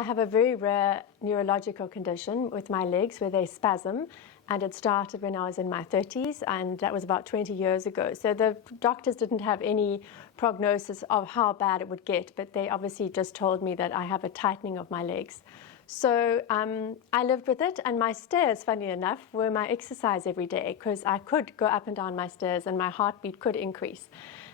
I have a very rare neurological condition with my legs where they spasm, and it started when I was in my 30s, and that was about 20 years ago. So the doctors didn't have any prognosis of how bad it would get, but they obviously just told me that I have a tightening of my legs. So I lived with it, and my stairs, funny enough, were my exercise every day, because I could go up and down my stairs and my heartbeat could increase.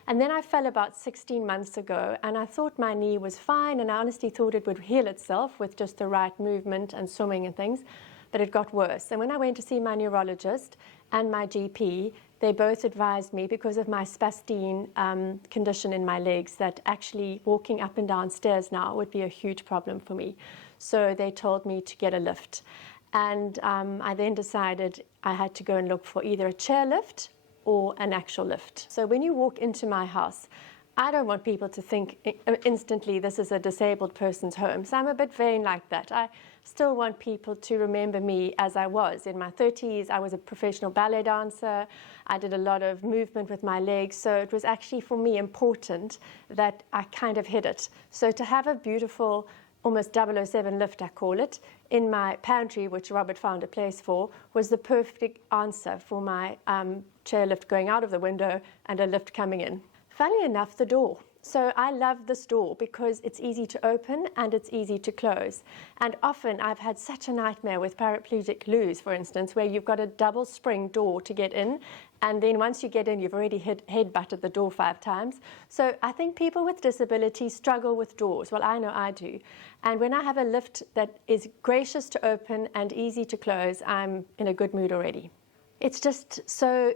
And then I fell about 16 months ago, and I thought my knee was fine, and I honestly thought it would heal itself with just the right movement and swimming and things, but it got worse. And when I went to see my neurologist and my GP, they both advised me, because of my spasticity condition in my legs, that actually walking up and down stairs now would be a huge problem for me. So they told me to get a lift. And I then decided I had to go and look for either a chair lift or an actual lift. So when you walk into my house, I don't want people to think instantly this is a disabled person's home. So I'm a bit vain like that. I still want people to remember me as I was. In my 30s, I was a professional ballet dancer. I did a lot of movement with my legs. So it was actually for me important that I kind of hid it. So to have a beautiful, almost 007 lift, I call it, in my pantry, which Robert found a place for, was the perfect answer for my chairlift going out of the window and a lift coming in. Funnily enough, the door. So I love this door because it's easy to open and it's easy to close. And often I've had such a nightmare with paraplegic loos, for instance, where you've got a double spring door to get in, and then once you get in, you've already head-butted the door 5 times. So I think people with disabilities struggle with doors. Well, I know I do. And when I have a lift that is gracious to open and easy to close, I'm in a good mood already. It's just so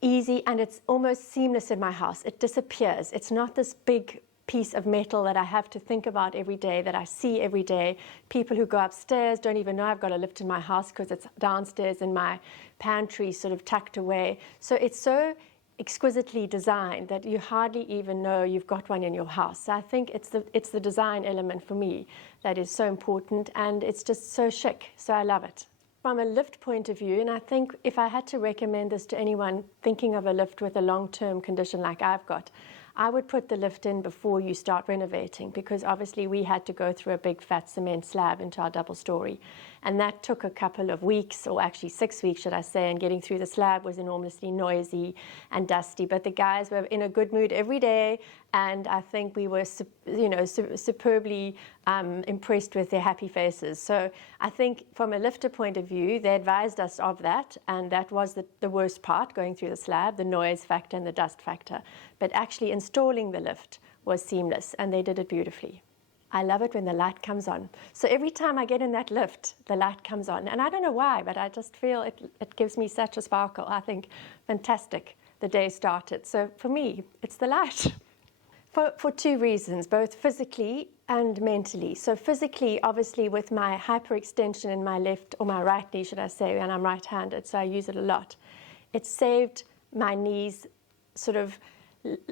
easy, and it's almost seamless in my house. It disappears. It's not this big piece of metal that I have to think about every day, that I see every day. People who go upstairs don't even know I've got a lift in my house because it's downstairs in my pantry, sort of tucked away. So it's so exquisitely designed that you hardly even know you've got one in your house. So I think it's the design element for me that is so important, and it's just so chic. So I love it. From a lift point of view, and I think if I had to recommend this to anyone thinking of a lift with a long-term condition like I've got, I would put the lift in before you start renovating, because obviously we had to go through a big fat cement slab into our double story. And that took a couple of weeks, or actually 6 weeks, should I say, and getting through the slab was enormously noisy and dusty. But the guys were in a good mood every day, and I think we were, superbly impressed with their happy faces. So I think from a lifter point of view, they advised us of that, and that was the worst part, going through the slab, the noise factor and the dust factor. But actually installing the lift was seamless, and they did it beautifully. I love it when the light comes on. So every time I get in that lift, the light comes on. And I don't know why, but I just feel it gives me such a sparkle. I think, fantastic, the day started. So for me, it's the light. For 2 reasons, both physically and mentally. So physically, obviously, with my hyperextension in my left, or my right knee, should I say, and I'm right-handed, so I use it a lot. It saved my knees sort of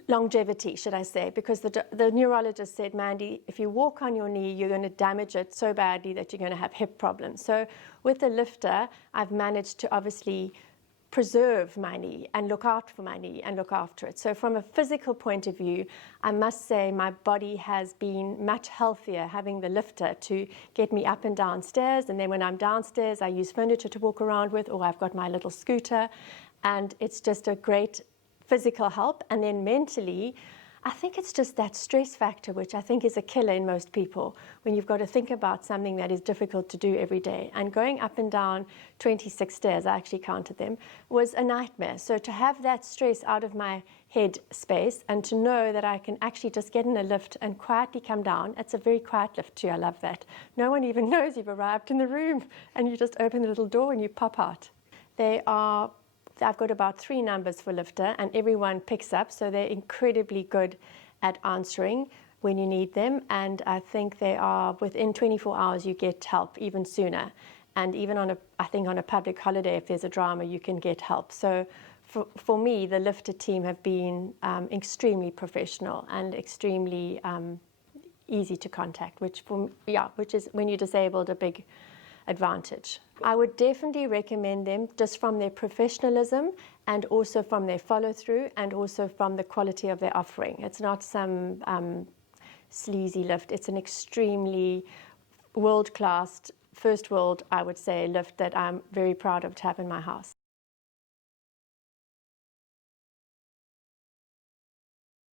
longevity, should I say, because the neurologist said, Mandy, if you walk on your knee, you're going to damage it so badly that you're going to have hip problems. So with the lifter, I've managed to obviously preserve my knee and look out for my knee and look after it. So from a physical point of view, I must say my body has been much healthier having the lifter to get me up and down stairs. And then when I'm downstairs, I use furniture to walk around with, or I've got my little scooter. And it's just a great physical help. And then mentally, I think it's just that stress factor, which I think is a killer in most people, when you've got to think about something that is difficult to do every day. And going up and down 26 stairs, I actually counted them, was a nightmare. So to have that stress out of my head space, and to know that I can actually just get in a lift and quietly come down. It's a very quiet lift too, I love that. No one even knows you've arrived in the room, and you just open the little door and you pop out. I've got about 3 numbers for lifter, and everyone picks up, so they're incredibly good at answering when you need them. And I think they are, within 24 hours, you get help even sooner. And even on a public holiday, if there's a drama, you can get help. So for me, the lifter team have been extremely professional and extremely easy to contact, which is, when you're disabled, a big advantage. I would definitely recommend them, just from their professionalism and also from their follow-through, and also from the quality of their offering. It's not some sleazy lift. It's an extremely world-class, first world, I would say, lift that I'm very proud of to have in my house.